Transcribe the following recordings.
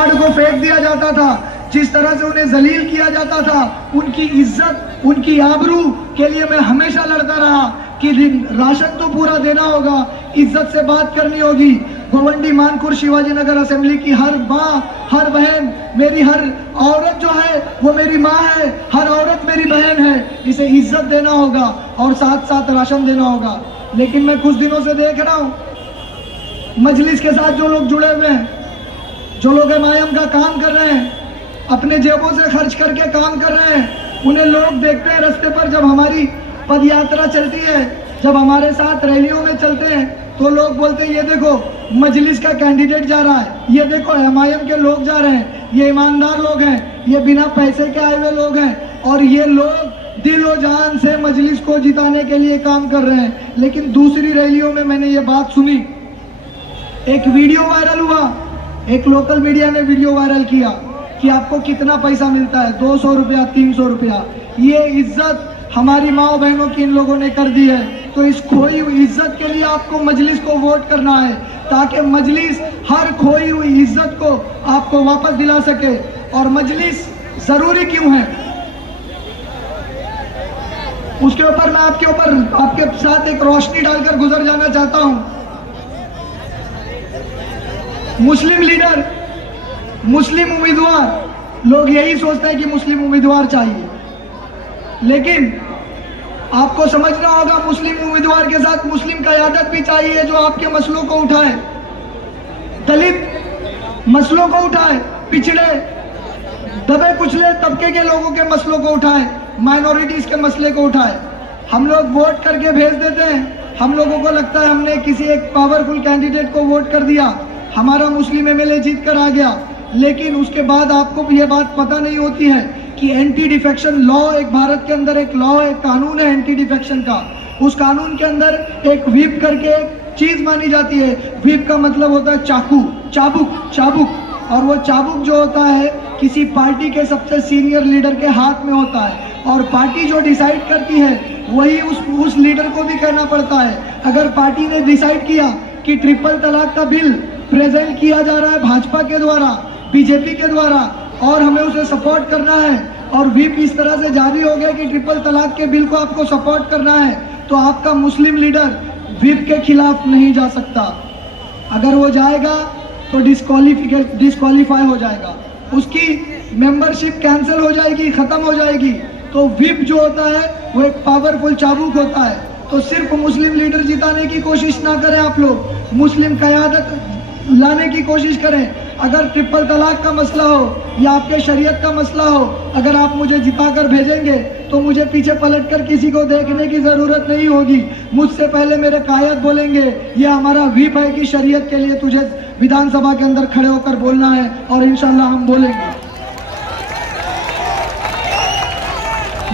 Card को फेंक दिया जाता था, जिस तरह से उन्हें जलील किया जाता था, उनकी इज्जत, उनकी आबरू के लिए मैं हमेशा लड़ता रहा कि राशन तो पूरा देना होगा, इज्जत से बात करनी होगी। गोवंडी, मानपुर, शिवाजी नगर असेंबली की हर माँ, हर बहन, मेरी हर औरत जो है वो मेरी माँ है, हर औरत मेरी बहन है, इसे इज्जत देना होगा और साथ साथ राशन देना होगा। लेकिन मैं कुछ दिनों से देख रहा हूँ मजलिस के साथ जो लोग जुड़े हुए हैं, जो लोग एमआईएम का काम कर रहे हैं, अपने जेबों से खर्च करके काम कर रहे हैं, उन्हें लोग देखते हैं रास्ते पर, जब हमारी पद यात्रा चलती है, जब हमारे साथ रैलियों में चलते हैं, तो लोग बोलते हैं ये देखो मजलिस का कैंडिडेट जा रहा है, ये देखो एमआईएम के लोग जा रहे हैं, ये ईमानदार लोग हैं, ये बिना पैसे के आए हुए लोग हैं और ये लोग दिल और जान से मजलिस को जिताने के लिए काम कर रहे हैं। लेकिन दूसरी रैलियों में मैंने ये बात सुनी, एक वीडियो वायरल हुआ, एक लोकल मीडिया ने वीडियो वायरल किया कि आपको कितना पैसा मिलता है, 200 रुपया, 300 रुपया। ये इज्जत हमारी माँ बहनों की इन लोगों ने कर दी है। तो इस खोई हुई इज्जत के लिए आपको मजलिस को वोट करना है, ताकि मजलिस हर खोई हुई इज्जत को आपको वापस दिला सके। और मजलिस जरूरी क्यों है, उसके ऊपर मैं आपके साथ एक रोशनी डालकर गुजर जाना चाहता हूं। मुस्लिम लीडर, मुस्लिम उम्मीदवार, लोग यही सोचते हैं कि मुस्लिम उम्मीदवार चाहिए, लेकिन आपको समझना होगा मुस्लिम उम्मीदवार के साथ मुस्लिम क़यादत भी चाहिए, जो आपके मसलों को उठाए, दलित मसलों को उठाए, पिछड़े दबे कुचले तबके के लोगों के मसलों को उठाए, माइनॉरिटीज के मसले को उठाए। हम लोग वोट करके भेज देते हैं, हम लोगों को लगता है हमने किसी एक पावरफुल कैंडिडेट को वोट कर दिया, हमारा मुस्लिम एमएलए जीत कर आ गया, लेकिन उसके बाद आपको भी ये बात पता नहीं होती है कि एंटी डिफेक्शन लॉ, एक भारत के अंदर एक लॉ, एक कानून है एंटी डिफेक्शन का। उस कानून के अंदर एक व्हिप करके एक चीज मानी जाती है। व्हिप का मतलब होता है चाकू, चाबुक, और वो चाबुक जो होता है किसी पार्टी के सबसे सीनियर लीडर के हाथ में होता है, और पार्टी जो डिसाइड करती है वही उस लीडर को भी कहना पड़ता है। अगर पार्टी ने डिसाइड किया कि ट्रिपल तलाक का बिल प्रेजेंट किया जा रहा है भाजपा के द्वारा, बीजेपी के द्वारा, और हमें उसे सपोर्ट करना है, और व्हिप इस तरह से जारी हो गया कि ट्रिपल तलाक के बिल को आपको सपोर्ट करना है, तो आपका मुस्लिम लीडर व्हिप के खिलाफ नहीं जा सकता। अगर वो जाएगा तो डिस्क्वालीफाई हो जाएगा, उसकी मेंबरशिप कैंसिल हो जाएगी, खत्म हो जाएगी। तो व्हिप जो होता है वो एक पावरफुल चाबुक होता है। तो सिर्फ मुस्लिम लीडर जिताने की कोशिश ना करें आप लोग, मुस्लिम क़यादत लाने की कोशिश करें। अगर ट्रिपल तलाक का मसला हो या आपके शरीयत का मसला हो, अगर आप मुझे जिताकर भेजेंगे तो मुझे पीछे पलटकर किसी को देखने की जरूरत नहीं होगी। मुझसे पहले मेरे कायद बोलेंगे ये हमारा व्हिप है कि शरीयत के लिए तुझे विधानसभा के अंदर खड़े होकर बोलना है, और इंशाल्लाह हम बोलेंगे।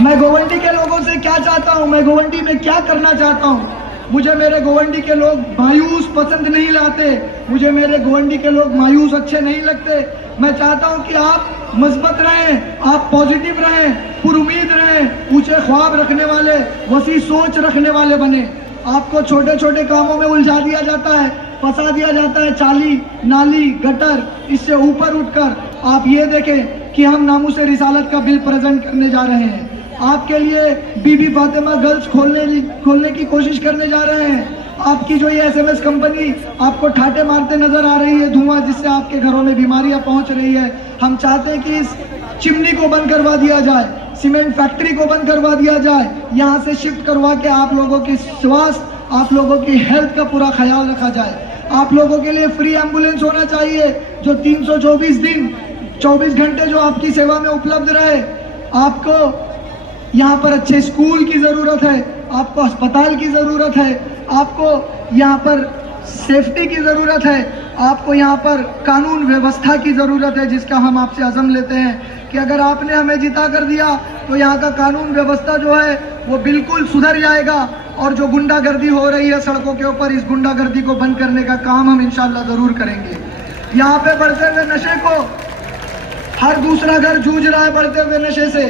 मैं गोवंडी के लोगों से क्या चाहता हूं, मैं गोवंडी में क्या करना चाहता हूं, मुझे मेरे गोवंडी के लोग मायूस पसंद नहीं लाते, मुझे मेरे गोवंडी के लोग मायूस अच्छे नहीं लगते। मैं चाहता हूं कि आप मजबूत रहें, आप पॉजिटिव रहें, पुरुमीद रहें, ऊंचे ख्वाब रखने वाले, वसी सोच रखने वाले बने। आपको छोटे छोटे कामों में उलझा दिया जाता है, फंसा दिया जाता है, चाली, नाली, गटर, इससे ऊपर उठकर आप ये देखें कि हम नामूस रिसालत का बिल प्रेजेंट करने जा रहे हैं। आपके लिए बीबी फातिमा गर्ल्स खोलने की कोशिश करने जा रहे हैं। आपकी जो ये एसएमएस कंपनी आपको ठाटे मारते नजर आ रही है, धुआं जिससे आपके घरों में बीमारियां पहुंच रही है, हम चाहते हैं कि इस चिमनी को बंद करवा दिया जाए, सीमेंट फैक्ट्री को बंद करवा दिया जाए, यहाँ से शिफ्ट करवा के आप लोगों की स्वास्थ्य, आप लोगों की हेल्थ का पूरा ख्याल रखा जाए। आप लोगों के लिए फ्री एम्बुलेंस होना चाहिए, जो 324 दिन 24 घंटे जो आपकी सेवा में उपलब्ध रहे। आपको यहाँ पर अच्छे स्कूल की ज़रूरत है, आपको अस्पताल की ज़रूरत है, आपको यहाँ पर सेफ्टी की ज़रूरत है, आपको यहाँ पर कानून व्यवस्था की ज़रूरत है, जिसका हम आपसे अज़म लेते हैं कि अगर आपने हमें जिता कर दिया तो यहाँ का कानून व्यवस्था जो है वो बिल्कुल सुधर जाएगा, और जो गुंडागर्दी हो रही है सड़कों के ऊपर, इस गुंडागर्दी को बंद करने का काम हम इंशाल्लाह ज़रूर करेंगे। यहाँ पे बढ़ते हुए नशे को, हर दूसरा घर जूझ रहा है बढ़ते हुए नशे से,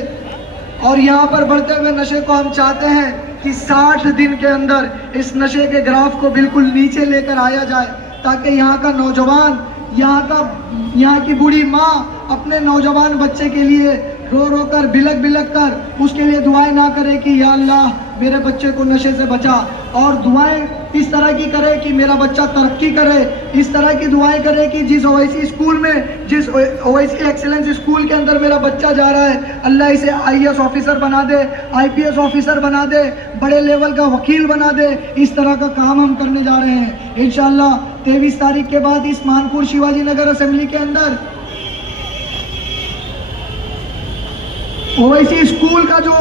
और यहाँ पर बढ़ते हुए नशे को हम चाहते हैं कि 60 दिन के अंदर इस नशे के ग्राफ को बिल्कुल नीचे लेकर आया जाए, ताकि यहाँ का नौजवान, यहाँ की बूढ़ी माँ अपने नौजवान बच्चे के लिए रो रो कर बिलक बिलक कर उसके लिए दुआएं ना करे कि या अल्लाह मेरे बच्चे को नशे से बचा, और दुआएं इस तरह की करे कि मेरा बच्चा तरक्की करे, इस तरह की दुआएं करे कि जिस ओवैसी स्कूल में, जिस ओवैसी एक्सीलेंस स्कूल के अंदर मेरा बच्चा जा रहा है, अल्लाह इसे आईएएस ऑफिसर बना दे, आईपीएस ऑफिसर बना दे, बड़े लेवल का वकील बना दे। इस तरह का काम हम करने जा रहे हैं इंशाअल्लाह। 23 तारीख के बाद इस मानपुर शिवाजी नगर असेंबली के अंदर ओवैसी स्कूल का जो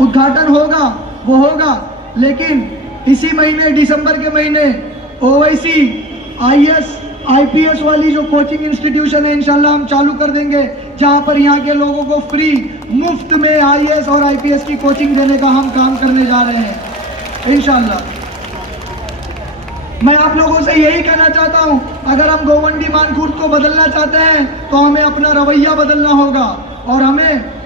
उद्घाटन होगा वो होगा, लेकिन इसी महीने दिसंबर के महीने ओवैसी आईएएस आईपीएस वाली जो कोचिंग इंस्टीट्यूशन है इंशाल्लाह हम चालू कर देंगे, जहां पर यहाँ के लोगों को फ्री मुफ्त में आईएएस और आईपीएस की कोचिंग देने का हम काम करने जा रहे हैं इंशाल्लाह। मैं आप लोगों से यही कहना चाहता हूं, अगर हम गोवंडी मानखुर्द को बदलना चाहते हैं तो हमें अपना रवैया बदलना होगा, और हमें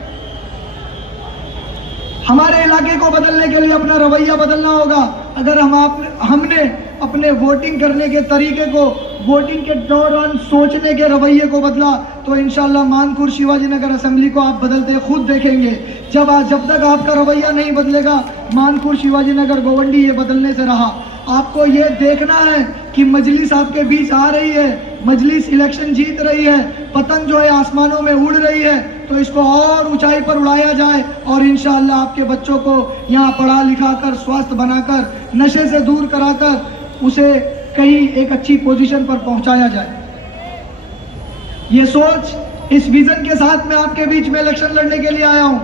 हमारे इलाके को बदलने के लिए अपना रवैया बदलना होगा। अगर हमने अपने वोटिंग करने के तरीके को, वोटिंग के दौरान सोचने के रवैये को बदला तो इंशाल्लाह मानपुर शिवाजी नगर असेंबली को आप बदलते खुद देखेंगे। जब तक आपका रवैया नहीं बदलेगा, मानपुर शिवाजी नगर गोवंडी ये बदलने से रहा। आपको ये देखना है कि मजलिस आपके बीच आ रही है, मजलिस इलेक्शन जीत रही है, पतंग जो है आसमानों में उड़ रही है, तो इसको और ऊंचाई पर उड़ाया जाए और इंशाअल्लाह आपके बच्चों को यहाँ पढ़ा लिखा कर, स्वस्थ बनाकर, नशे से दूर कराकर उसे कहीं एक अच्छी पोजीशन पर पहुंचाया जाए। ये सोच, इस विजन के साथ मैं आपके बीच में इलेक्शन लड़ने के लिए आया हूँ।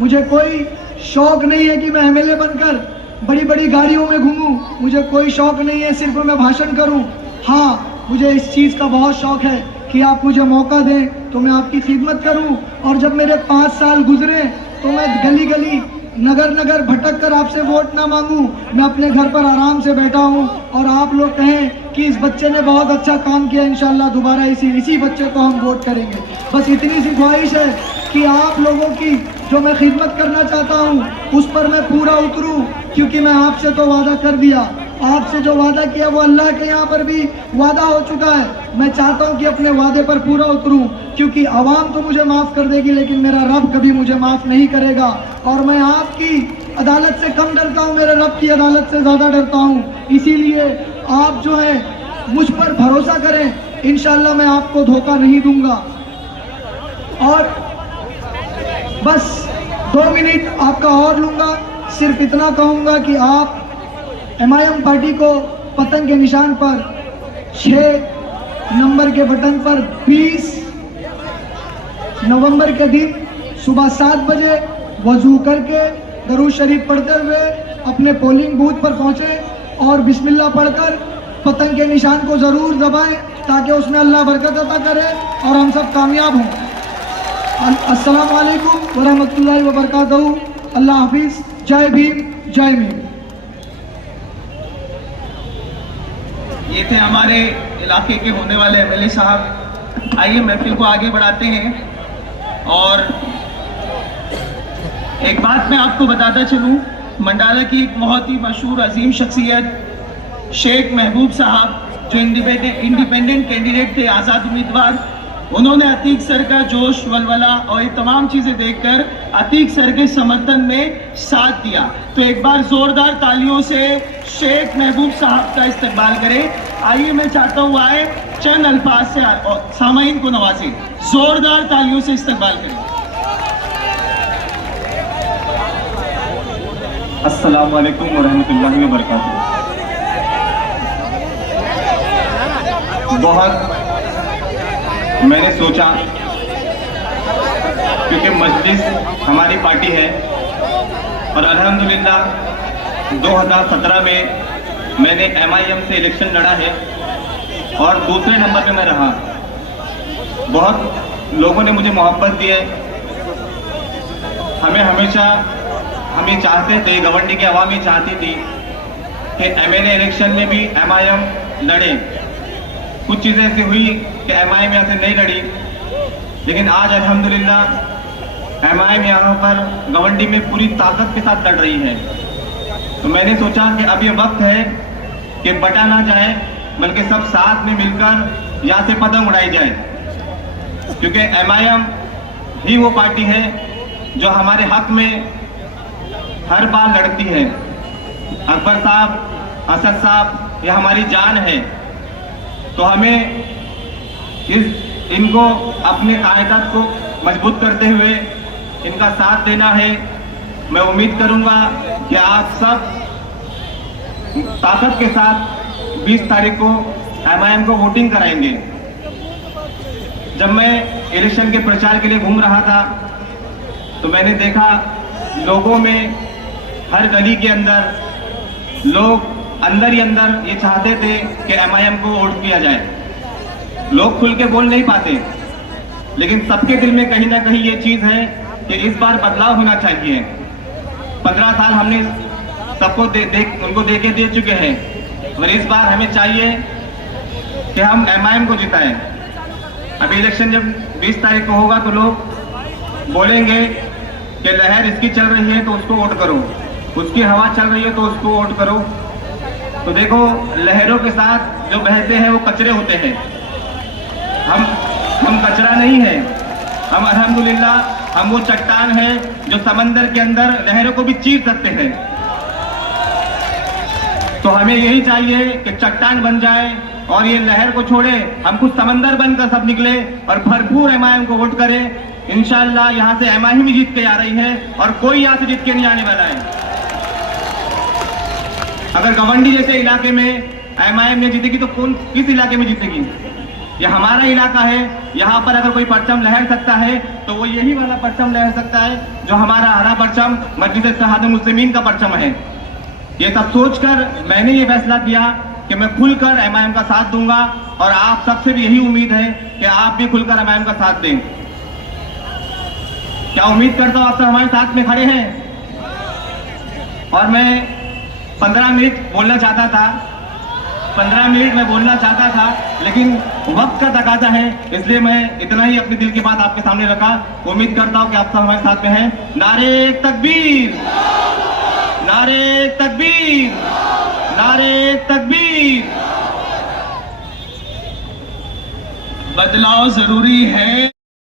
मुझे कोई शौक नहीं है कि मैं एमएलए बनकर बड़ी बड़ी गाड़ियों में घूमूं, मुझे कोई शौक नहीं है सिर्फ मैं भाषण करूं। हाँ, मुझे इस चीज का बहुत शौक है कि आप मुझे मौका दें तो मैं आपकी खिदमत करूं, और जब मेरे 5 साल गुजरे तो मैं गली गली, नगर नगर भटक कर आपसे वोट ना मांगूं, मैं अपने घर पर आराम से बैठा हूं और आप लोग कहें कि इस बच्चे ने बहुत अच्छा काम किया, इंशाल्लाह दोबारा इसी बच्चे को हम वोट करेंगे। बस इतनी सी ख्वाहिश है कि आप लोगों की जो मैं खिदमत करना चाहता हूं उस पर मैं पूरा उतरूं, क्योंकि मैं आपसे तो वादा कर दिया, आपसे जो वादा किया वो अल्लाह के यहाँ पर भी वादा हो चुका है। मैं चाहता हूँ कि अपने वादे पर पूरा उतरूं, क्योंकि आवाम तो मुझे माफ़ कर देगी लेकिन मेरा रब कभी मुझे माफ़ नहीं करेगा, और मैं आपकी अदालत से कम डरता हूँ, मेरे रब की अदालत से ज़्यादा डरता हूँ। इसीलिए आप जो है मुझ पर भरोसा करें, इंशाल्लाह मैं आपको धोखा नहीं दूंगा। और बस 2 मिनट आपका और लूंगा, सिर्फ इतना कहूँगा कि आप एमआईएम पार्टी को पतंग के निशान पर 6 नंबर के बटन पर 20 नवंबर के दिन सुबह 7 बजे वजू करके दरूद शरीफ पढ़ते हुए अपने पोलिंग बूथ पर पहुंचे और बिस्मिल्लाह पढ़कर पतंग के निशान को जरूर दबाएं, ताकि उसमें अल्लाह बरकत अता करे और हम सब कामयाब हों। अस्सलाम वालेकुम वरहमतुल्लाहि वबरकातुहू। अल्लाह हाफिज। जय भीम, जय भीम। ये थे हमारे इलाके के होने वाले एमएलए साहब। आइए महफिल को आगे बढ़ाते हैं, और एक बात मैं आपको बताता चलूं, मंडाला की एक बहुत ही मशहूर अजीम शख्सियत शेख महबूब साहब जो इंडिपेंडेंट कैंडिडेट थे, आज़ाद उम्मीदवार, उन्होंने अतीक सर का जोश, वलवला और ये तमाम चीज़ें देखकर अतीक सर के समर्थन में साथ दिया। तो एक बार जोरदार तालियों से शेख महबूब साहब का इस्तकबाल करें। आइए, मैं चाहता हूँ आए चंद अल्फाज से सामाईन को नवाजें, जोरदार तालियों से इस्तकबाल करें। अस्सलाम वालेकुम वरहमतुल्लाहि वबरकातुहू। बहुत मैंने सोचा, क्योंकि मजलिस हमारी पार्टी है और अल्हम्दुलिल्लाह 2017 में मैंने एमआईएम से इलेक्शन लड़ा है और दूसरे नंबर पे मैं रहा। बहुत लोगों ने मुझे मोहब्बत दी है। हम ये चाहते थे, गवर्नर की आवाम ये चाहती थी कि एमएलए इलेक्शन में भी एमआईएम लड़े। कुछ चीज़ें ऐसी हुई कि एमआईएम यहाँ से नहीं लड़ी, लेकिन आज अल्हम्दुलिल्लाह एमआईएम यहाँ पर गवर्नडी में पूरी ताकत के साथ लड़ रही है। तो मैंने सोचा कि अब ये वक्त है कि बटा ना जाए, बल्कि सब साथ में मिलकर यहाँ से पतंग उड़ाई जाए, क्योंकि एमआईएम ही वो पार्टी है जो हमारे हक में हर बार लड़ती है। अकबर साहब, असद साहब, ये हमारी जान है, तो हमें इनको अपनी कायदात को मजबूत करते हुए इनका साथ देना है। मैं उम्मीद करूंगा कि आप सब ताकत के साथ 20 तारीख को एमआईएम को वोटिंग कराएंगे। जब मैं इलेक्शन के प्रचार के लिए घूम रहा था तो मैंने देखा लोगों में, हर गली के अंदर लोग अंदर ही अंदर ये चाहते थे कि एमआईएम को वोट किया जाए। लोग खुल के बोल नहीं पाते, लेकिन सबके दिल में कहीं ना कहीं ये चीज है कि इस बार बदलाव होना चाहिए। 15 साल हमने सबको उनको देके दे चुके हैं, और इस बार हमें चाहिए कि हम एमआईएम को जिताएं। अभी इलेक्शन जब 20 तारीख को होगा तो लोग बोलेंगे कि लहर इसकी चल रही है तो उसको वोट करो, उसकी हवा चल रही है तो उसको वोट करो। तो देखो, लहरों के साथ जो बहते हैं वो कचरे होते हैं। हम कचरा नहीं है, हम अल्हम्दुलिल्लाह हम वो चट्टान है जो समंदर के अंदर लहरों को भी चीर सकते हैं। तो हमें यही चाहिए कि चट्टान बन जाए और ये लहर को छोड़े, हम कुछ समंदर बनकर सब निकले और भरपूर एमआईएम को वोट करें। इंशाअल्लाह यहाँ से एमआईएम ही जीत के आ रही है और कोई यहाँ से जीत के नहीं आने वाला है। अगर गवंडी जैसे इलाके में एमआईएम नहीं जीतेगी तो किस इलाके में जीतेगी? यह हमारा इलाका है, यहाँ पर अगर कोई परचम लहर सकता है तो वो यही वाला परचम लहर सकता है जो हमारा हरा परचम मस्जिद इत्तेहादुल मुस्लिमीन का परचम है। ये सब सोचकर मैंने ये फैसला किया कि मैं खुलकर एमआईएम का साथ दूंगा, और आप सबसे भी यही उम्मीद है कि आप भी खुलकर एमआईएम का साथ दें। क्या उम्मीद करता हूं आप सब हमारे साथ में खड़े हैं। और मैं 15 मिनट बोलना चाहता था, 15 मिनट में बोलना चाहता था, लेकिन वक्त का तकाजा है, इसलिए मैं इतना ही अपने दिल की बात आपके सामने रखा। उम्मीद करता हूं कि आप सब हमारे साथ में हैं। नारे तकबीर, नारे तकबीर, नारे तकबीर। बदलाव जरूरी है।